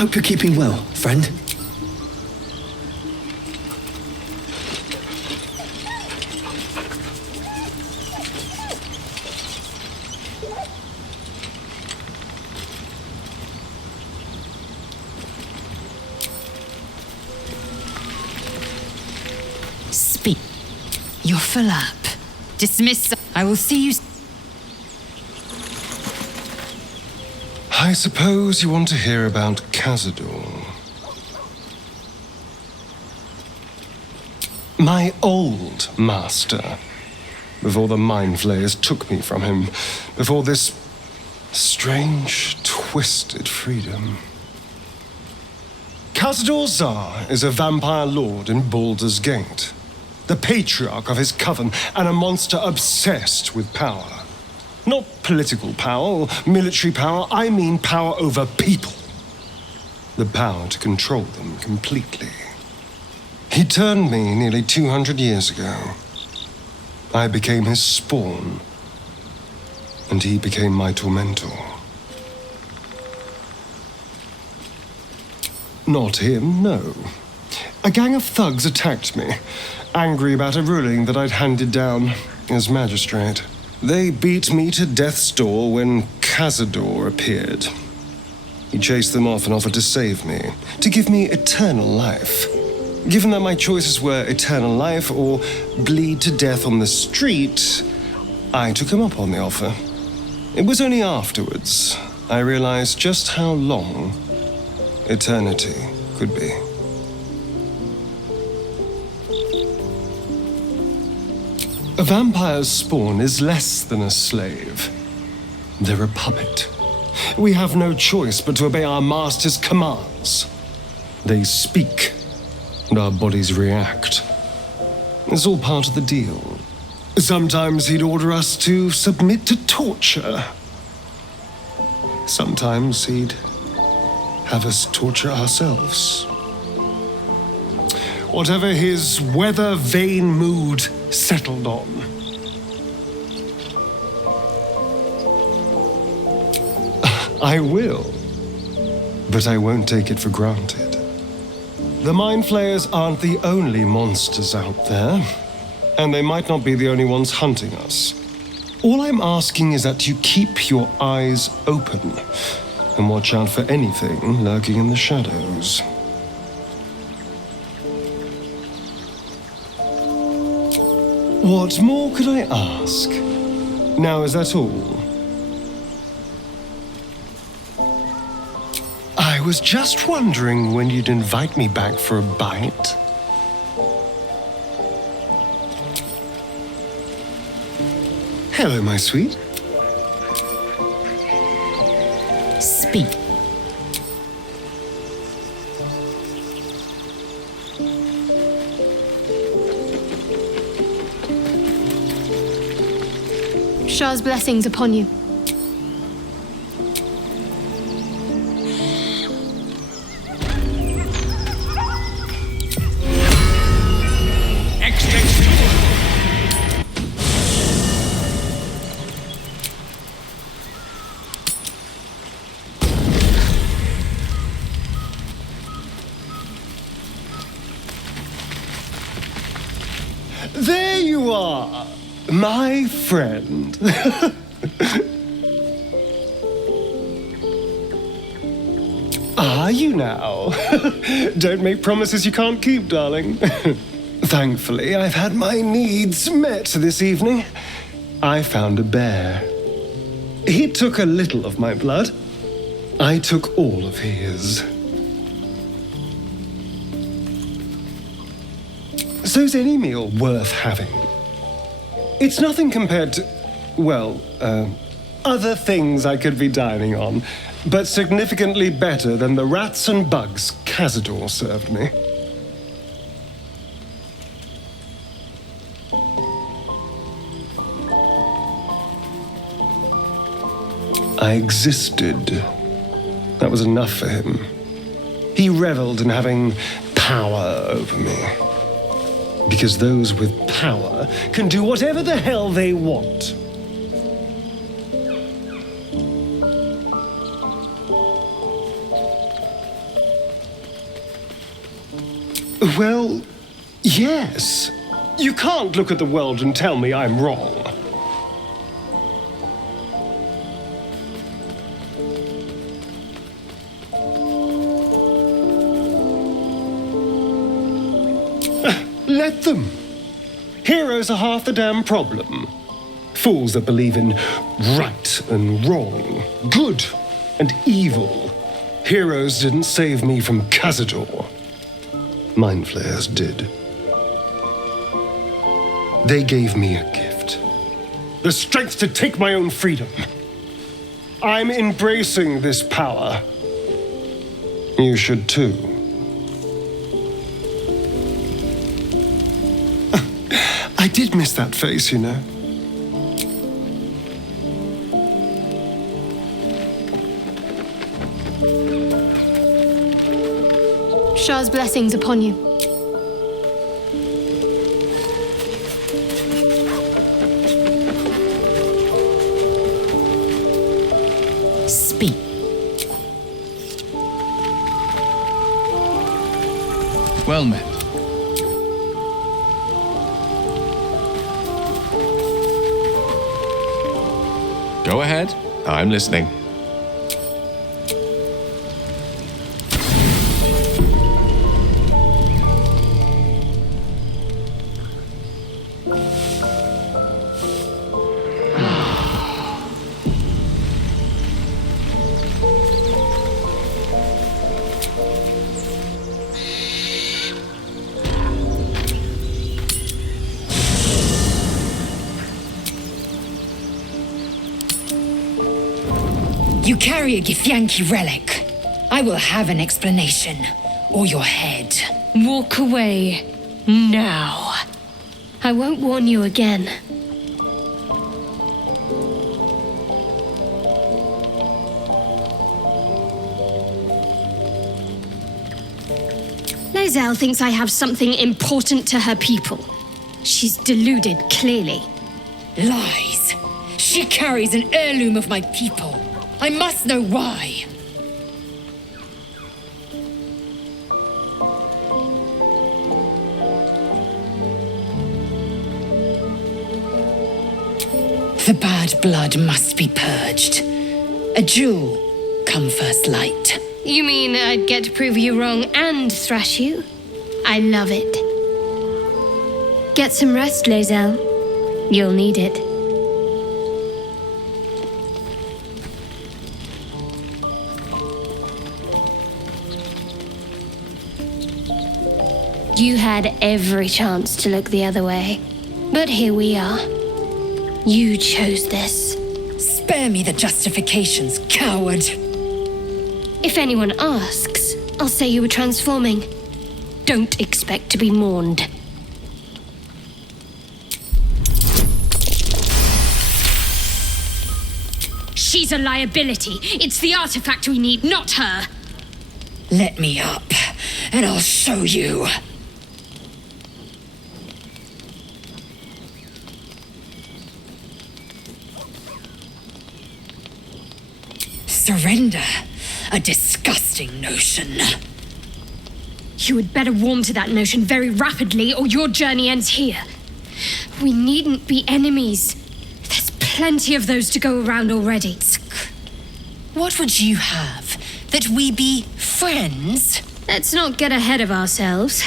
Hope you're keeping well, friend. Speak. You're full up. Dismiss. I will see you. I suppose you want to hear about Cazador. My old master. Before the Mind Flayers took me from him. Before this strange, twisted freedom. Cazador Zar is a vampire lord in Baldur's Gate. The patriarch of his coven, and a monster obsessed with power. Not political power or military power, I mean power over people. The power to control them completely. He turned me nearly 200 years ago. I became his spawn, and he became my tormentor. Not him, no. A gang of thugs attacked me, angry about a ruling that I'd handed down as magistrate. They beat me to death's door when Cazador appeared. He chased them off and offered to save me, to give me eternal life. Given that my choices were eternal life or bleed to death on the street, I took him up on the offer. It was only afterwards I realized just how long eternity could be. A vampire's spawn is less than a slave. They're a puppet. We have no choice but to obey our master's commands. They speak, and our bodies react. It's all part of the deal. Sometimes he'd order us to submit to torture. Sometimes he'd have us torture ourselves. Whatever his weather-vane mood settled on. I will, but I won't take it for granted. The Mind Flayers aren't the only monsters out there, and they might not be the only ones hunting us. All I'm asking is that you keep your eyes open and watch out for anything lurking in the shadows. What more could I ask? Now, is that all? I was just wondering when you'd invite me back for a bite. Hello, my sweet. Speak. Shah's blessings upon you. There you are, my friend. Are you now? Don't make promises you can't keep, darling. Thankfully, I've had my needs met this evening. I found a bear. He took a little of my blood. I took all of his. So's any meal worth having. It's nothing compared to, well, other things I could be dining on, but significantly better than the rats and bugs Cazador served me. I existed. That was enough for him. He reveled in having power over me. Because those with power can do whatever the hell they want. Well, yes. You can't look at the world and tell me I'm wrong. Let them. Heroes are half the damn problem. Fools that believe in right and wrong, good and evil. Heroes didn't save me from Cazador. Mind flayers did. They gave me a gift. The strength to take my own freedom. I'm embracing this power. You should too. I did miss that face, you know. Shah's blessings upon you. Speak. Well met. Go ahead. I'm listening. You carry a Githyanki relic. I will have an explanation, or your head. Walk away. Now. I won't warn you again. Lae'zel thinks I have something important to her people. She's deluded, clearly. Lies. She carries an heirloom of my people. I must know why. The bad blood must be purged. A jewel come first light. You mean I'd get to prove you wrong and thrash you? I love it. Get some rest, Lae'zel. You'll need it. You had every chance to look the other way. But here we are. You chose this. Spare me the justifications, coward. If anyone asks, I'll say you were transforming. Don't expect to be mourned. She's a liability. It's the artifact we need, not her. Let me up, and I'll show you. Surrender. A disgusting notion. You had better warm to that notion very rapidly, or your journey ends here. We needn't be enemies. There's plenty of those to go around already. What would you have? That we be friends? Let's not get ahead of ourselves.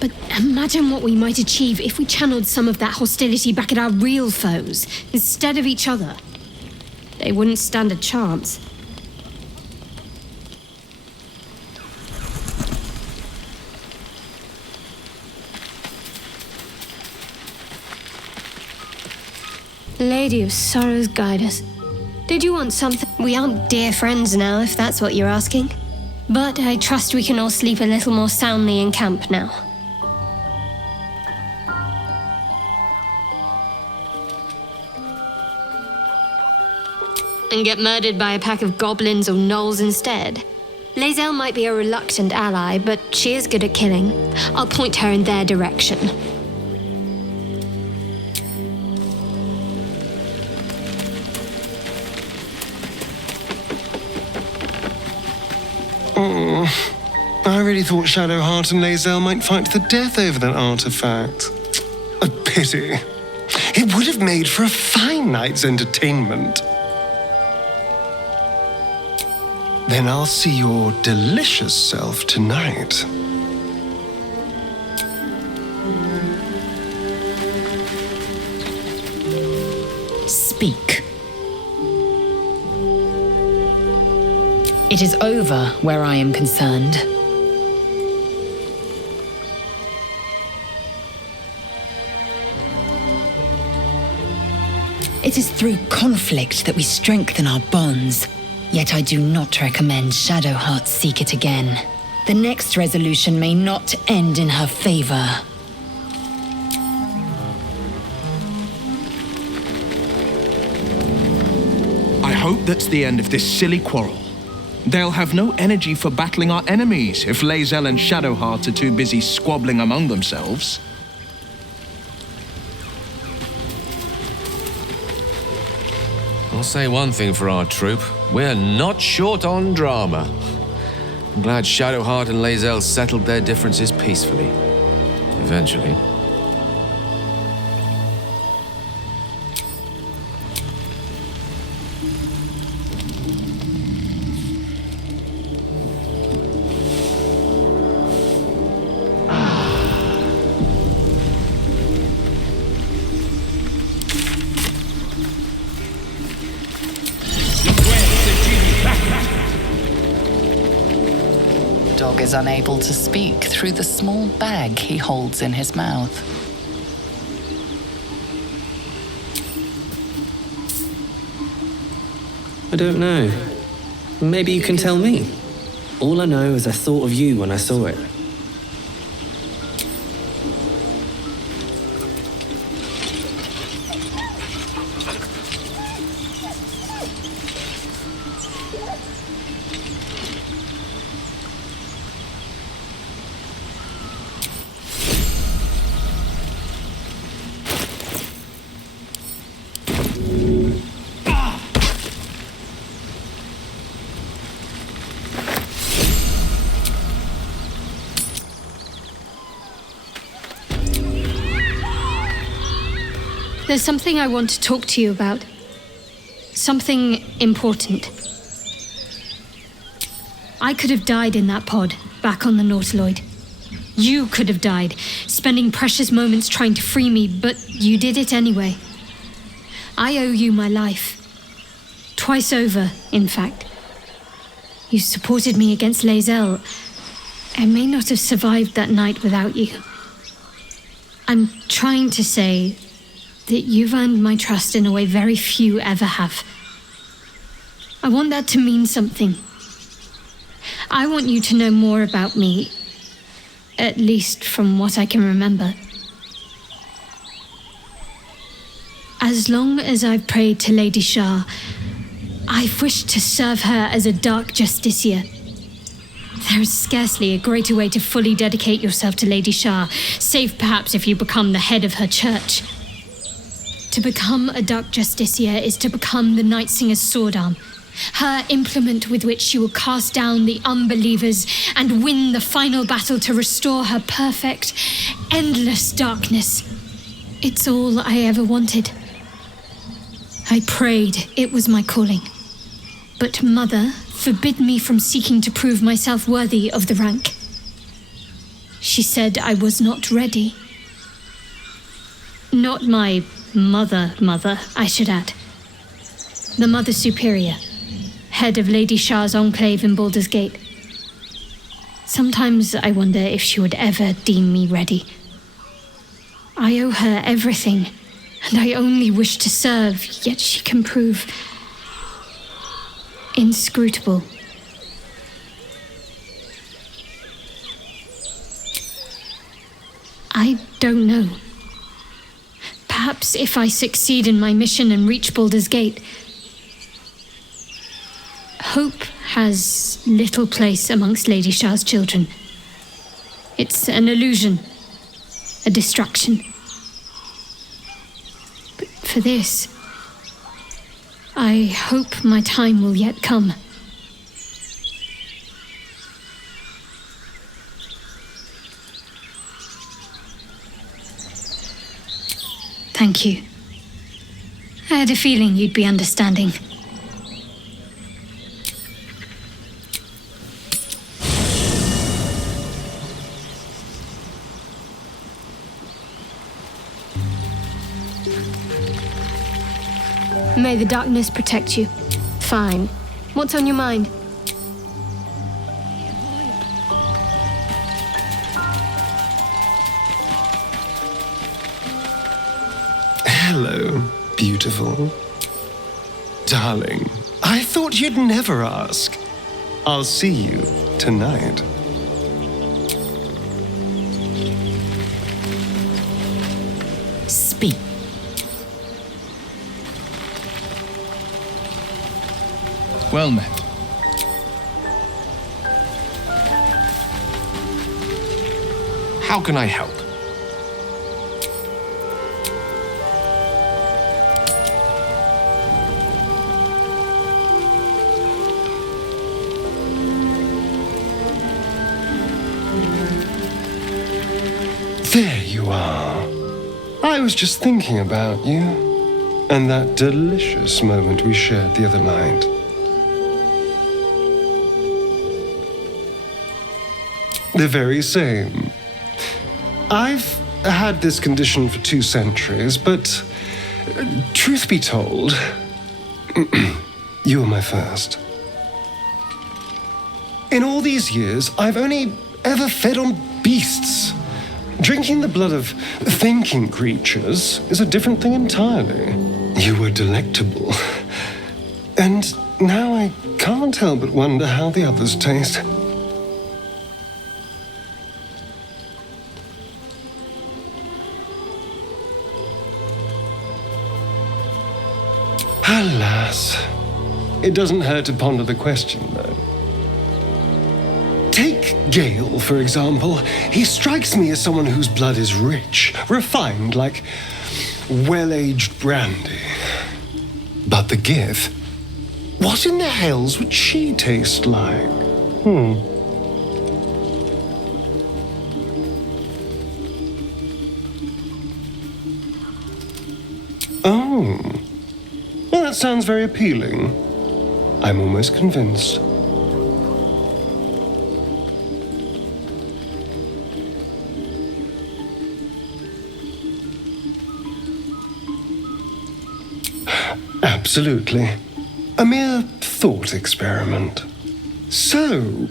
But imagine what we might achieve if we channeled some of that hostility back at our real foes, instead of each other. They wouldn't stand a chance. Lady of Sorrows, guide us. Did you want something? We aren't dear friends now, if that's what you're asking. But I trust we can all sleep a little more soundly in camp now. And get murdered by a pack of goblins or gnolls instead. Lae'zel might be a reluctant ally, but she is good at killing. I'll point her in their direction. I really thought Shadowheart and Lae'zel might fight to the death over that artifact. A pity. It would have made for a fine night's entertainment. Then I'll see your delicious self tonight. Speak. It is over where I am concerned. It is through conflict that we strengthen our bonds. Yet I do not recommend Shadowheart seek it again. The next resolution may not end in her favor. I hope that's the end of this silly quarrel. They'll have no energy for battling our enemies if Lae'zel and Shadowheart are too busy squabbling among themselves. I'll say one thing for our troop. We're not short on drama. I'm glad Shadowheart and Lae'zel settled their differences peacefully. Eventually. Dog is unable to speak through the small bag he holds in his mouth. I don't know. Maybe you can tell me. All I know is I thought of you when I saw it. There's something I want to talk to you about. Something important. I could have died in that pod, back on the Nautiloid. You could have died, spending precious moments trying to free me, but you did it anyway. I owe you my life. Twice over, in fact. You supported me against Lae'zel. I may not have survived that night without you. I'm trying to say that you've earned my trust in a way very few ever have. I want that to mean something. I want you to know more about me, at least from what I can remember. As long as I've prayed to Lady Shah, I've wished to serve her as a Dark Justiciar. There is scarcely a greater way to fully dedicate yourself to Lady Shah, save perhaps if you become the head of her church. To become a Dark Justiciar is to become the Night Singer's sword arm, her implement with which she will cast down the unbelievers and win the final battle to restore her perfect, endless darkness. It's all I ever wanted. I prayed it was my calling. But Mother forbid me from seeking to prove myself worthy of the rank. She said I was not ready. Not my mother, I should add. The Mother Superior, head of Lady Shah's enclave in Baldur's Gate. Sometimes I wonder if she would ever deem me ready. I owe her everything, and I only wish to serve, yet she can prove inscrutable. I don't know. Perhaps if I succeed in my mission and reach Baldur's Gate. Hope has little place amongst Lady Shah's children. It's an illusion, a distraction. But for this, I hope my time will yet come. Thank you. I had a feeling you'd be understanding. May the darkness protect you. Fine. What's on your mind? Hello, beautiful. Darling, I thought you'd never ask. I'll see you tonight. Speak. Well met. How can I help? There you are. I was just thinking about you and that delicious moment we shared the other night. The very same. I've had this condition for 2 centuries, but truth be told, you were my first. In all these years, I've only ever fed on beasts. Drinking the blood of thinking creatures is a different thing entirely. You were delectable. And now I can't help but wonder how the others taste. Alas, it doesn't hurt to ponder the question, though. Take Gale, for example. He strikes me as someone whose blood is rich, refined, like well-aged brandy. But the Gith, what in the hells would she taste like? Oh. Well, that sounds very appealing. I'm almost convinced. Absolutely. A mere thought experiment. So,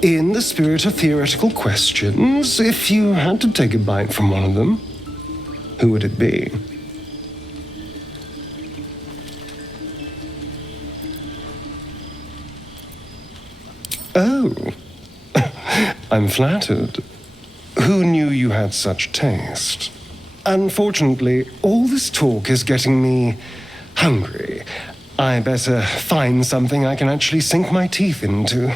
in the spirit of theoretical questions, if you had to take a bite from one of them, who would it be? Oh, I'm flattered. Who knew you had such taste? Unfortunately, all this talk is getting me hungry. I better find something I can actually sink my teeth into.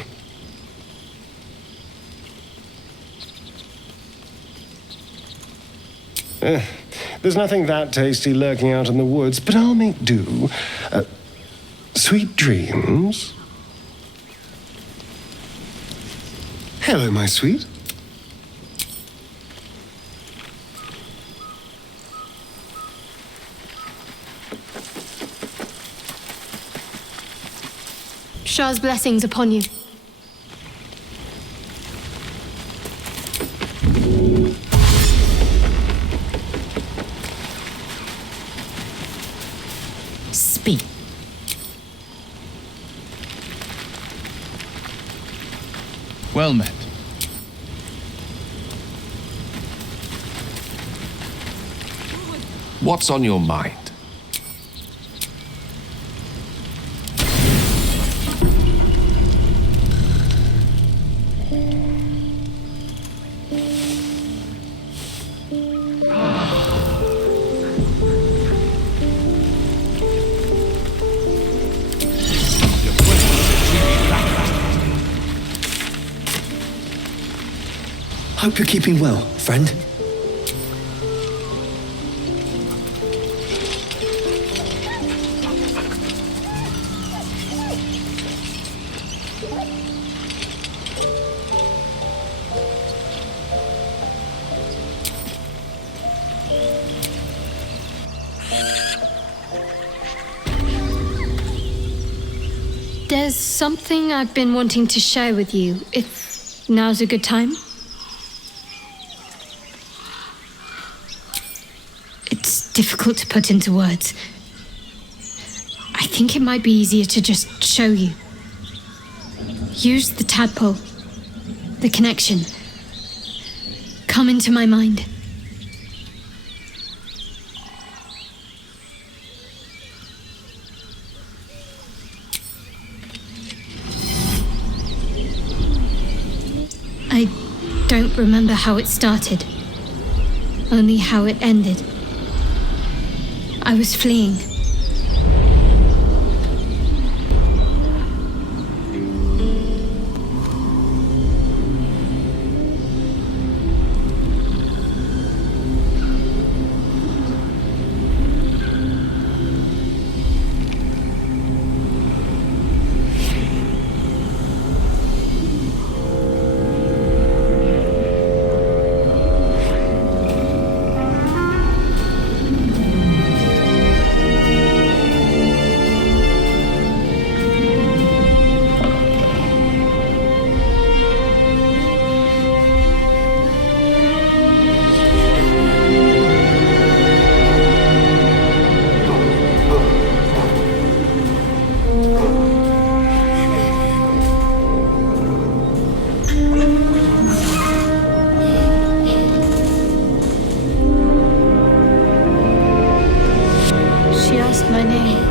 There's nothing that tasty lurking out in the woods, but I'll make do. Sweet dreams. Hello, my sweet. Shah's blessings upon you. Speak. Well met. What's on your mind? Hope you're keeping well, friend. something I've been wanting to share with you, if now's a good time. It's difficult to put into words. I think it might be easier to just show you. Use the tadpole, the connection. Come into my mind. I don't remember how it started, only how it ended. I was fleeing. My name.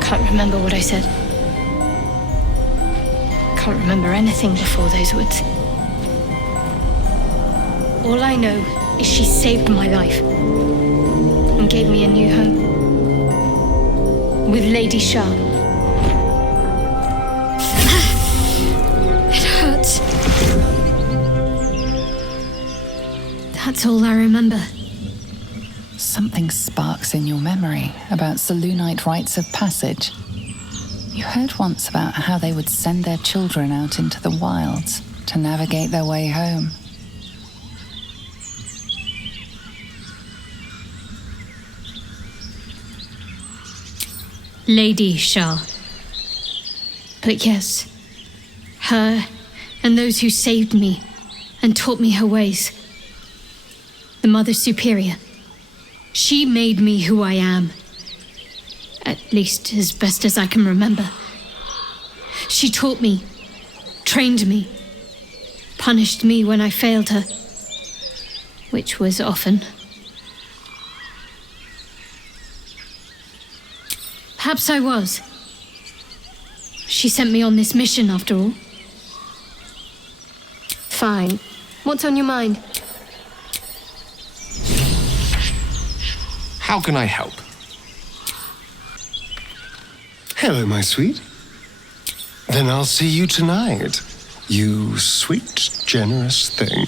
Can't remember what I said. Can't remember anything before those words. All I know is she saved my life and gave me a new home with Lady Shah. It hurts. That's all I remember. Something sparks in your memory about Selûnite rites of passage. You heard once about how they would send their children out into the wilds to navigate their way home. Lady Shah. But yes, her and those who saved me and taught me her ways. The Mother Superior. She made me who I am. At least as best as I can remember. She taught me, trained me, punished me when I failed her, which was often. Perhaps I was. She sent me on this mission after all. Fine. What's on your mind? How can I help? Hello, my sweet. Then I'll see you tonight. You sweet, generous thing.